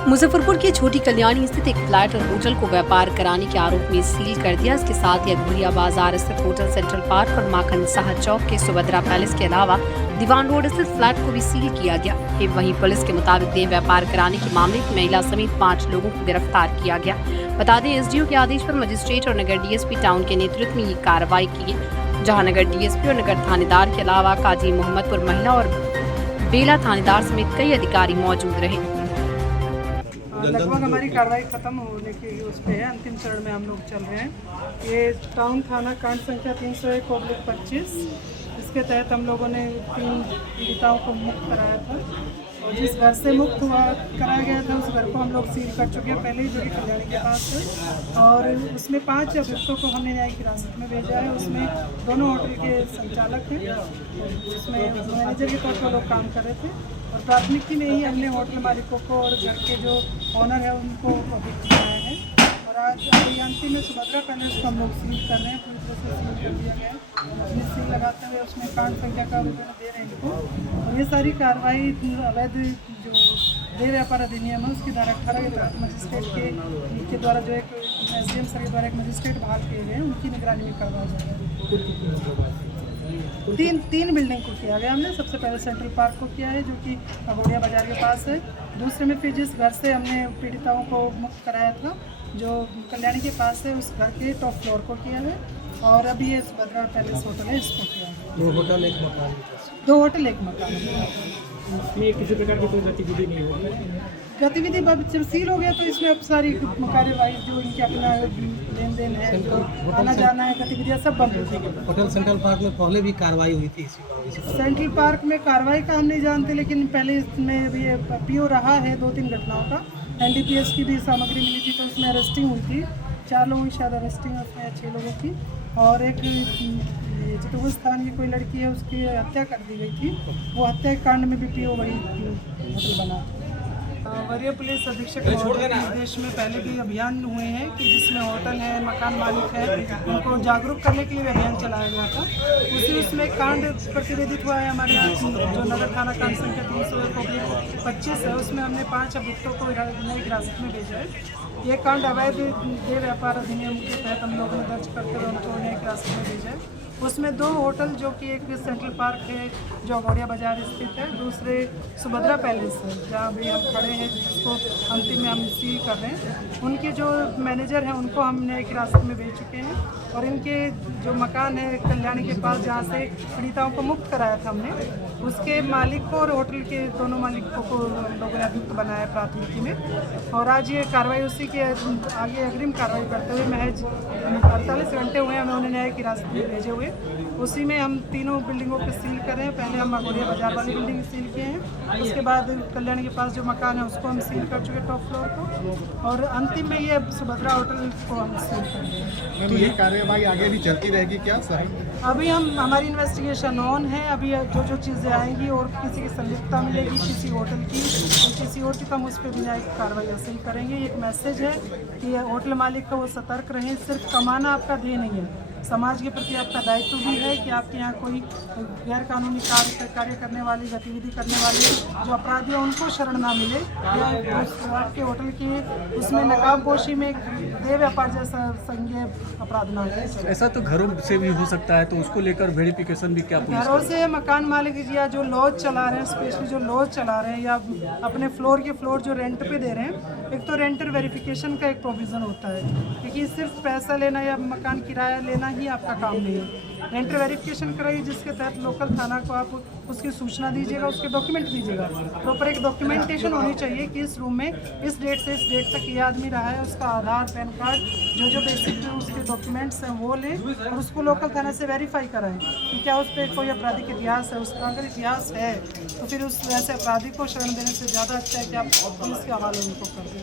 मुजफ्फरपुर की छोटी कल्याणी स्थित एक फ्लैट और होटल को व्यापार कराने के आरोप में सील कर दिया। इसके साथ ही अकबरिया बाजार स्थित होटल सेंट्रल पार्क और माखन शाह चौक के सुभद्रा पैलेस के अलावा दीवान रोड स्थित फ्लैट को भी सील किया गया। वहीं पुलिस के मुताबिक देह व्यापार कराने के मामले में महिला समेत 5 लोगों को गिरफ्तार किया गया। बता दें, एसडीओ के आदेश पर मजिस्ट्रेट और नगर डीएसपी टाउन के नेतृत्व में ये कार्रवाई की, जहाँ नगर डीएसपी और नगर थानेदार के अलावा काजी मोहम्मदपुर महिला और बेला थानेदार समेत कई अधिकारी मौजूद रहे। लगभग हमारी कार्रवाई खत्म होने की उस पे है, अंतिम चरण में हम लोग चल रहे हैं। ये टाउन थाना कांड संख्या 301/25, इसके तहत हम लोगों ने 3 पीड़िताओं को मुक्त कराया था और जिस घर से मुक्त कराया गया था उस घर को हम लोग सील कर चुके हैं पहले ही, जो कि कल्याणी के पास है। और उसमें 5 अभियुक्तों को हमने न्यायिक हिरासत में भेजा है। उसमें दोनों होटल के संचालक हैं, उसमें मैनेजर के तौर पर लोग काम कर रहे थे और प्राथमिकी में ही हमने होटल मालिकों को और घर के जो ऑनर है उनको अभियुक्त बनाया है। और आज अभी अंतिम में सुभद्रा पैलेस को हम लोग सील कर रहे हैं, पूरी तरह से सील कर दिया गया है। जिस सील लगाते हुए उसमें कांड संख्या का विवरण दे रहे हैं इनको। और ये सारी कार्रवाई अवैध जो देह व्यापार अधिनियम है उसकी धारा 18 के तहत मजिस्ट्रेट के द्वारा जो एक एसडीएम सर के द्वारा एक मजिस्ट्रेट बहाल किए गए हैं, उनकी निगरानी में करवाया जा रहा है। तीन बिल्डिंग को किया गया हमने। सबसे पहले सेंट्रल पार्क को किया है, जो कि अगोड़िया बाजार के पास है। दूसरे में फिर जिस घर से हमने पीड़िताओं को मुक्त कराया था, जो कल्याणी के पास है, उस घर के टॉप फ्लोर को किया है। और अभी ये सुभद्रा पैलेस होटल है, इसको किया है। 2 होटल 1 मकान। 2 होटल 1 मकान में किसी प्रकार की कोई गतिविधि नहीं होगी। गतिविधि जब सील हो गया तो इसमें अब सारी कार्यवाही जो इनके अपना लेन देन है, आना जाना है, गतिविधियाँ सब बंद हो जाएगी। होटल सेंट्रल पार्क में पहले भी कार्रवाई हुई थी सेंट्रल पार्क में कार्रवाई का हम नहीं जानते, लेकिन पहले इसमें भी पीओ रहा है 2-3 घटनाओं का। एनडीपीएस की भी सामग्री मिली थी तो उसमें अरेस्टिंग हुई थी, 4 लोगों की शायद अरेस्टिंग उसमें 6 लोगों की। और एक चितौड़स्थान की कोई लड़की है, उसकी हत्या कर दी गई थी। वो हत्या कांड में भी पीओ वही होटल बना। वरीय पुलिस अधीक्षक महोदय के निर्देश में पहले भी अभियान हुए हैं कि जिसमें होटल है, मकान मालिक है, उनको जागरूक करने के लिए भी अभियान चलाया गया था। उसमें कांड प्रतिवेदित हुआ है हमारे यहाँ, जो नगर थाना कांड संख्या 301/25 है, उसमें हमने 5 अभियुक्तों को न्यायिक हिरासत में भेजा है। ये कांड अवैध देह व्यापार अधिनियम के तहत हम लोगों ने दर्ज करते हुए उनको न्यायिक हिरासत में भेजा है। उसमें 2 होटल, जो कि एक सेंट्रल पार्क है जो अगोड़िया बाजार स्थित है, दूसरे सुभद्रा पैलेस है जहाँ भी हम खड़े हैं, जिसको अंतिम में हम सील कर रहे हैं। उनके जो मैनेजर हैं उनको हम न्यायिक हिरासत में भेज चुके हैं। और इनके जो मकान है कल्याणी के पास, जहाँ से पीड़िताओं को मुक्त कराया था हमने, उसके मालिक को और होटल के दोनों मालिकों को लोगों ने अभियुक्त बनाया प्राथमिकी में। और आज ये कार्रवाई उसी के आगे अग्रिम कार्रवाई करते हुए महज 48 घंटे हुए हमें उन्हें न्यायिक हिरासत में भेजे हुए। उसी में हम तीनों बिल्डिंगों को सील कर रहे हैं। पहले हम अगोड़िया बाजार वाली बिल्डिंग सील किए हैं, उसके बाद कल्याणी के पास जो मकान है उसको हम सील कर चुके टॉप फ्लोर को, और अंतिम में ये सुभद्रा होटल को हम सील कर रहे हैं। तो ये कार्यवाही आगे भी चलती रहेगी क्या सर? अभी हमारी इन्वेस्टिगेशन ऑन है। अभी जो चीज़ें आएंगी और किसी की संलिप्तता मिलेगी किसी होटल की किसी और की, तो हम उस पर भी न्यायिक कार्रवाई ऐसे ही करेंगे। एक मैसेज है कि होटल मालिक को वो सतर्क रहें। सिर्फ कमाना आपका ध्येय नहीं है, समाज के प्रति आपका दायित्व भी है कि आपके यहाँ कोई गैर कानूनी कार्य करने वाली, गतिविधि करने वाली जो अपराधी है उनको शरण ना मिले, या आपके होटल की उसमें नकाबपोशी में देह व्यापार जैसा संज्ञेय अपराध ना हो। ऐसा तो घरों से भी हो सकता है, तो उसको लेकर वेरिफिकेशन भी क्या घरों से मकान मालिक या जो लॉज चला रहे हैं, स्पेशली जो लॉज चला रहे हैं या अपने फ्लोर जो रेंट पे दे रहे हैं, एक तो रेंटर वेरिफिकेशन का एक प्रोविज़न होता है, क्योंकि सिर्फ पैसा लेना या मकान किराया लेना ही आपका काम नहीं है। रेंटर वेरिफिकेशन कराइए, जिसके तहत लोकल थाना को आप उसकी सूचना दीजिएगा, उसके डॉक्यूमेंट दीजिएगा। प्रॉपर एक डॉक्यूमेंटेशन होनी चाहिए कि इस रूम में इस डेट से इस डेट तक ये आदमी रहा है, उसका आधार, पैन कार्ड, जो बेसिक उसके डॉक्यूमेंट्स हैं वो लें और उसको लोकल थाना से वेरीफाई कराएं कि क्या उस पर कोई आपराधिक इतिहास है। उसका अगर इतिहास है तो फिर उस वैसे अपराधी को शरण देने से ज़्यादा अच्छा है कि आप पुलिस के हवाले उनको कर दें।